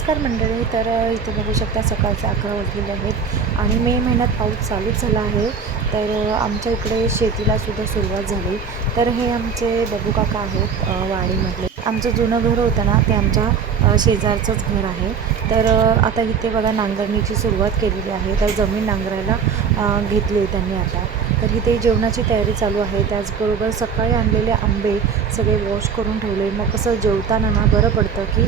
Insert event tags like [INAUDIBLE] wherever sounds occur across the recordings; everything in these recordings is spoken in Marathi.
नमस्कार मंडळी तर इथे बघू शकता सकाळचे अकरा वाजलेले आहेत आणि मे महिन्यात पाऊस चालूच झाला आहे. तर आमच्या इकडे शेतीला सुद्धा सुरुवात झाली. तर हे आमचे बबू काका आहेत वाडीमधले. आमचं जुनं घर होतं ना ते आमच्या शेजारचंच घर आहे. तर आता इथे बघा नांगरणीची सुरुवात केलेली आहे. तर जमीन नांगरायला घेतली आहे त्यांनी आता. तर इथे जेवणाची तयारी चालू आहे. त्याचबरोबर सकाळी आणलेले आंबे सगळे वॉश करून ठेवले. मग कसं जेवताना ना बरं पडतं की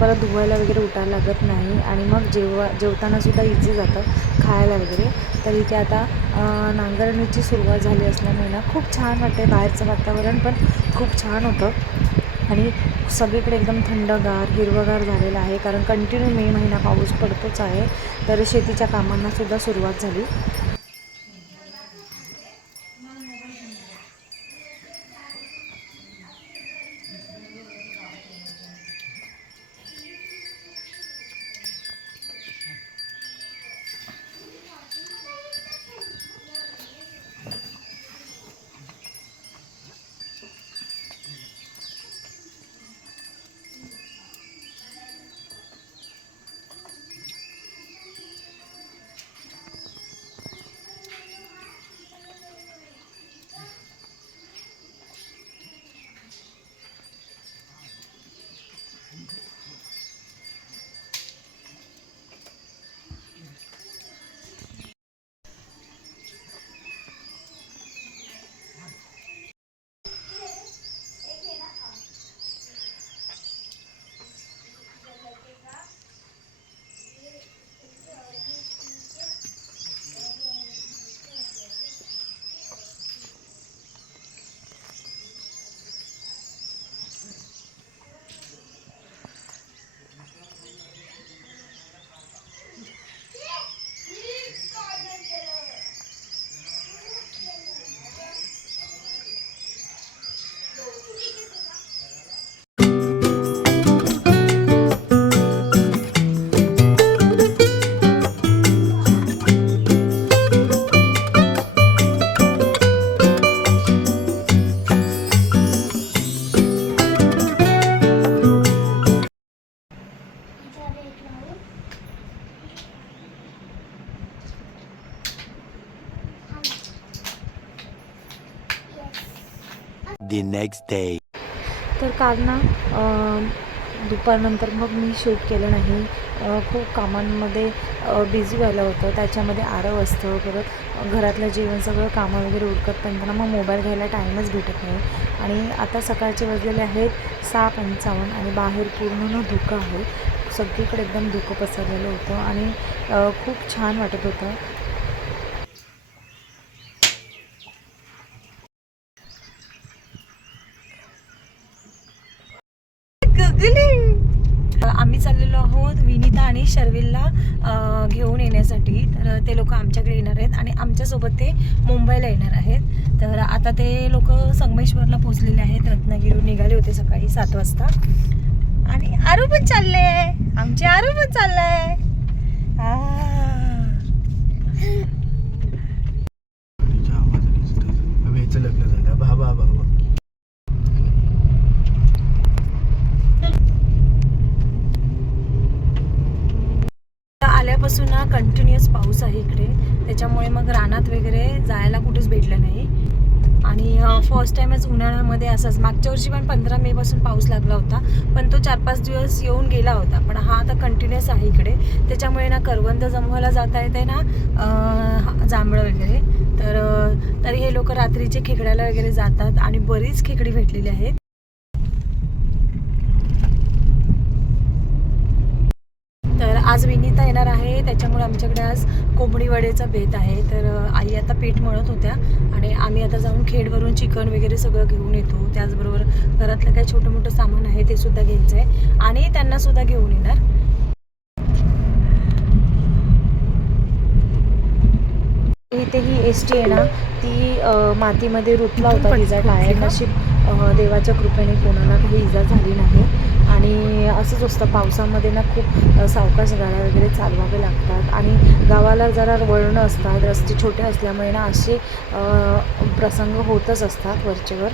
परत धुवायला वगैरे उठायला लागत नाही आणि मग जेवा जेवतानासुद्धा इझी जातं खायला वगैरे. तर इथे आता नांगरणीची सुरुवात झाली असल्यामुळे ना खूप छान वाटते बाहेरचं वातावरण पण खूप छान होतं. आणि सगळीकडे एकदम थंडगार हिरवगार झालेलं आहे. कारण कंटिन्यू मे महिना पाऊस पडतोच आहे. तर शेतीच्या कामांनासुद्धा सुरुवात झाली. Next day. तर काल ना दुपारनंतर मग मी शूट केलं नाही. खूप कामांमध्ये बिझी व्हायला होतं. त्याच्यामध्ये आरव असतं परत. घरातलं जेवण सगळं कामं वगैरे उरकत त्यांना मग मोबाईल घ्यायला टाईमच भेटत नाही. आणि आता सकाळचे वाजलेले आहेत सहा पंचावन्न आणि बाहेर पूर्ण ना धुकं आहे. सगळीकडे एकदम धुकं पसरलेलं होतं आणि खूप छान वाटत होतं. आम्ही चाललेलो आहोत विनिता आणि शर्विलला घेऊन येण्यासाठी. तर ते लोक आमच्याकडे येणार आहेत आणि आमच्यासोबत ते मुंबईला येणार आहेत. तर आता ते लोक संगमेश्वरला पोचलेले आहेत. रत्नागिरीहून निघाले होते सकाळी सात वाजता. आणि आरू पण चालले. आमचे आरू पण चाललंय आ. याचं लग्न झालं बाबा बाबा आल्यापासून ना कंटिन्युअस पाऊस आहे इकडे. त्याच्यामुळे मग रानात वगैरे जायला कुठेच भेटलं नाही. आणि फर्स्ट टाइमच उन्हाळ्यामध्ये असंच. मागच्या वर्षी पण पंधरा मेपासून पाऊस लागला होता. पण तो चार पाच दिवस येऊन गेला होता. पण हा आता कंटिन्युअस आहे इकडे. त्याच्यामुळे ना करवंद जमवायला जाता येते ना जांभळं वगैरे. तर तरी हे लोक रात्रीचे खेकड्याला वगैरे जातात. आणि बरीच खेकडी भेटलेली आहेत. तर आज विनीता येणार आहे. त्याच्यामुळे आमच्याकडे आज कोंबडी वड्याचा बेत आहे. तर आई आता पीठ मळत होत्या आणि आम्ही आता जाऊन खेडवरून चिकन वगैरे सगळं घेऊन येतो. त्याचबरोबर घरातलं काही छोटं मोठं सामान आहे ते सुद्धा घ्यायचं आहे आणि त्यांना सुद्धा घेऊन येणार. इथे ही एस टी आहे ना ती मातीमध्ये रुतला होता. तिचा टायर नशीब देवाच्या कृपेने कोणाला काही इजा झाली नाही. आणि असंच असतं पावसामध्ये ना खूप सावकाश गाड्या वगैरे चालवावे लागतात. आणि गावाला जरा वळणं असतात रस्ते छोटे असल्यामुळे ना असे प्रसंग होतच असतात वरचेवर.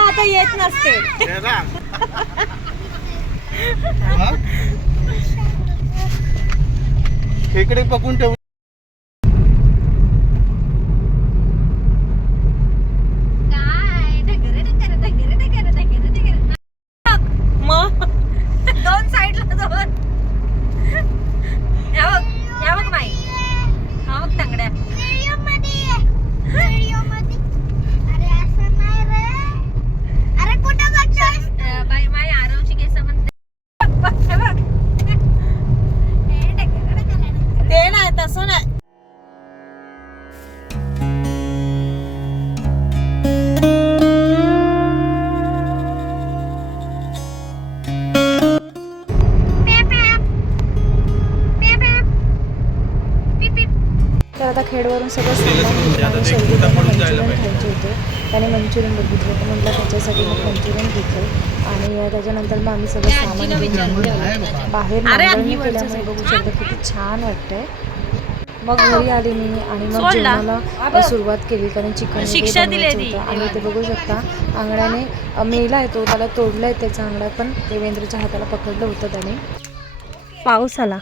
आता येत नसते. खेकडे पकून ठेव. दोन साईडला दोन. या बघ या बघ माई. हा खेडवरून सगळं सामान मंचुरियन पाहिजे. खायचे होते. त्याने मंचुरियन बघितलं तर म्हटलं त्याच्यासाठी मग मंचुरियन घेतलं. आणि त्याच्यानंतर मग आम्ही सगळं सामान घेऊन. बाहेर नांगरणी केल्यामुळे बघू शकता किती छान वाटतंय. मग घरी आली मी आणि मग. जेवणाला सुरुवात केली. कारण चिकन शिक्षा दिली ती. होतं. आणि ते बघू शकता. आंगड्याने अं, मेला आहे तो. त्याला तोडलाय त्याचा आंगडा पण देवेंद्रच्या हाताला पकडलं होतं त्याने. पाऊस आला.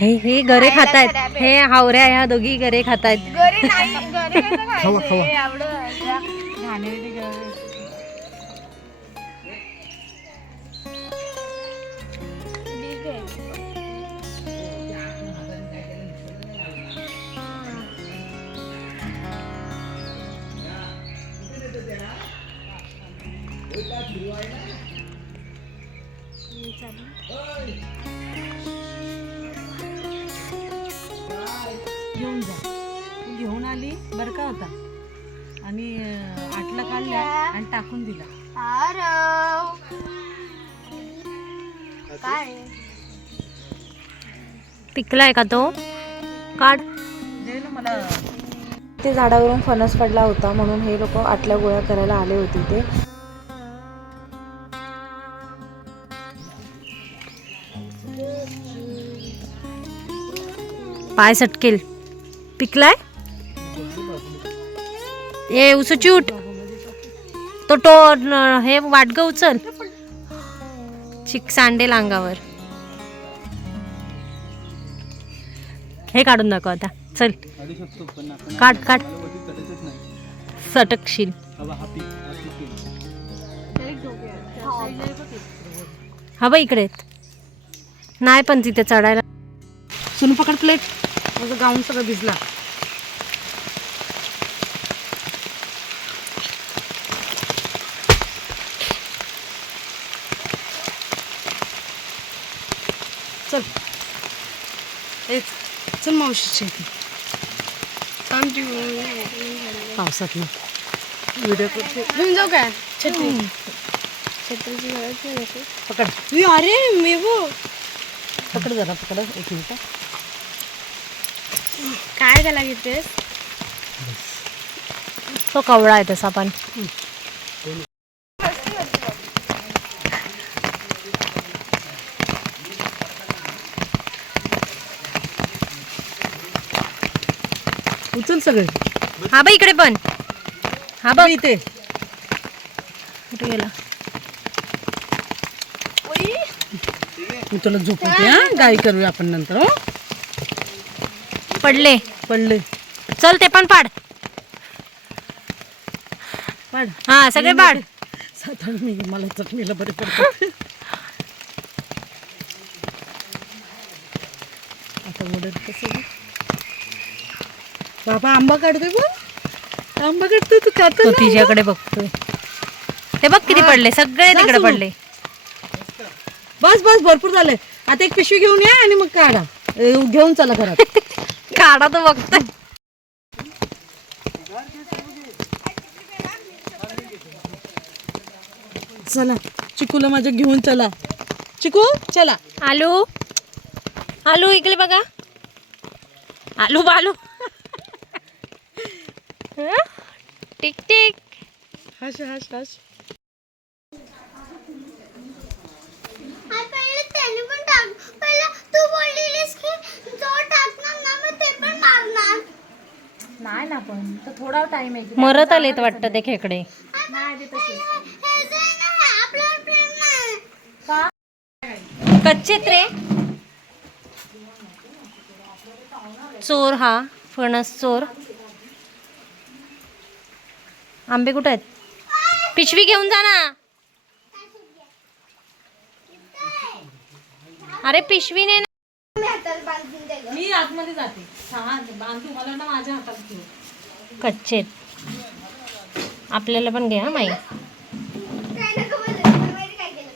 हे हे गरे खातायत. हे हावऱ्या ह्या दोघी गरे खातायत. [LAUGHS] खावा खावा. घेऊन तू घेऊन आली बरं का होता? आणि आटला काढल्या आणि टाकून दिला. पिकलाय का तो? काढ. मला. ते झाडावरून फणस पडला होता म्हणून हे लोक आटल्या गोळ्या करायला आले होते ते पाय सटकेल. पिकलाय? ए उसचूट तो टो हे वाटग उचल चिक सांडेल अंगावर हे काढून दाखव आता. चल. काढू काट काढ. काढ सटकशील. हा बा इकडे नाही पण तिथे चढायला. सुन पकड प्लेट माझं गाऊन सगळं भिजला चल ए, चल मावशीच्या इथे पावसात ना व्हिडिओ करते घेऊन जाऊ काय छत्री पकड ए, अरे मी वो पकड जरा पकड एक मिनिट काय त्याला घेतेस तो कवळा आहे तसा पण उचल सगळे. हा बघ इकडे पण. हा बघ. इथे. कुठे गेला? मी तुला झोपवते हा. गाई करूया आपण नंतर हो. पडले. पडले. चल ते पण पाड. पाड. हा सगळे पाड. साधारण मी मला चटणीला बरे पडतात. [LAUGHS] आता वडत कसं? बाबा आंबा काढतोय बघ. आंबा काढतोय तू खातो तो तिच्याकडे बघतोय. ते बघ किती पडले सगळे जा तिकडे. पडले. बस बस भरपूर झालंय आता एक पिशवी घेऊन या आणि मग काढा. ए, घेऊन चला घरात. [LAUGHS] काढा तो बघतोय चला चिकूला माझ्या घेऊन चला. चिकू चला. आलू. आलू इकडे बघा. आलू बालू हं? टिक टिक हश हश हश पहिले त्याने पण टाक पहिलं तू बोललेलीस की जो टाकणार ना मग ते पण मारणार. नाही ना पण तर थोडा टाइम आहे की मरत आलेत वाटतं ते खेकडे. नाही ते तसे हे जे ना आपल्यावर प्रेम नाही. कच्चेत रे चोर हा फणस चोर. आंबे कुठे आहेत? पिशवी घेऊन जा ना. अरे पिशवी ने मी आतमध्ये जाते. छान बांधू मला ना माझ्या हातात घेऊ कच्चेत आपल्याला पण घ्या माई काय नको बोलू, पण माहिती काय केलं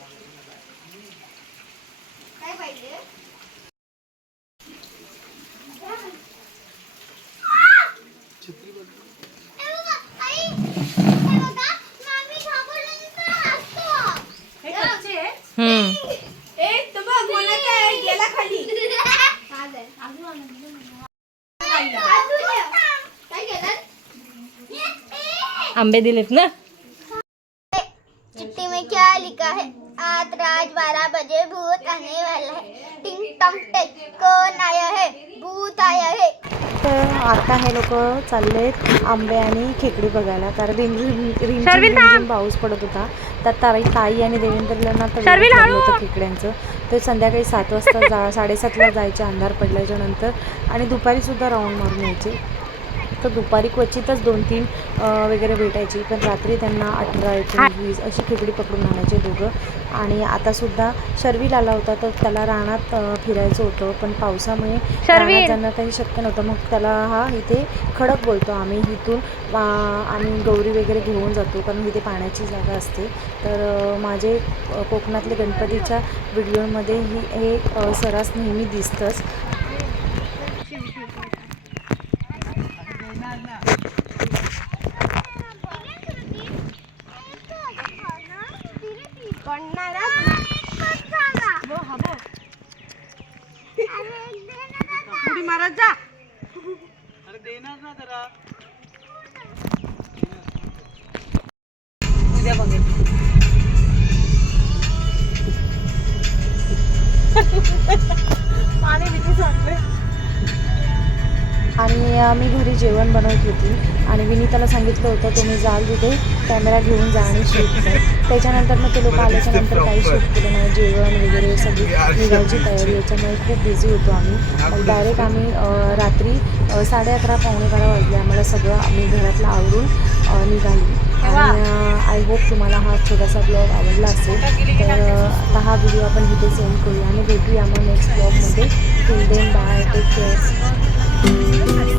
काय पाहिजे हे बघा, आई, हे बघा, मामी सापडल्यानंतर हसतो. हम्म ए, तो बघ, कोणाचा आहे? गेला खाली. माझा आहे. अजून ये. काय केलं? आंबे दिलेत ना? चिट्ठी में क्या लिखा है आज रात बारह बजे भूत आने वाला है टिंग टंग टेक कौन आया है भूत आया है तर आता हे लोक चाललेत आंबे आणि खेकडी बघायला. कारण पाऊस पडत होता. तर ताई ताई आणि देवेंद्रला होतं खेकड्यांचं. तर संध्याकाळी सात वाजता जा साडेसातला जायचे. अंधार पडल्याच्या नंतर. आणि दुपारीसुद्धा राऊंड मारून यायचे. तर दुपारी क्वचितच दोन तीन वगैरे भेटायची. पण रात्री त्यांना अठरा वीस अशी खेकडी पकडून आणायचे दोघं. आणि आतासुद्धा शर्विल आला होता तर त्याला रानात फिरायचं होतं. पण पावसामुळे जाणं काही शक्य नव्हतं. मग त्याला हा इथे खडक बोलतो आम्ही. इथून आम्ही गौरी वगैरे घेऊन जातो. कारण इथे पाण्याची जागा असते. तर माझे कोकणातले गणपतीच्या व्हिडिओमध्ये ही हे सरास नेहमी दिसतंच. होती. आणि विनीताला सांगितलं होतं तुम्ही जाल तिथे कॅमेरा घेऊन जा आणि शूट कर. त्याच्यानंतर मग ते लोक आल्याच्यानंतर काही शूट केलं नाही. जेवण वगैरे सगळी निघायची तयारी याच्यामुळे खूप बिझी होतो आम्ही. मग डायरेक्ट आम्ही रात्री साडे अकरा पावणे बारा वाजले. आम्हाला सगळं आम्ही घरातलं आवरून निघाली. आणि आय होप तुम्हाला हा छोटासा ब्लॉग आवडला असेल. तर आता हा व्हिडिओ आपण इथे सेंड करूया आणि भेटूया मग नेक्स्ट ब्लॉगमध्ये till then bye take care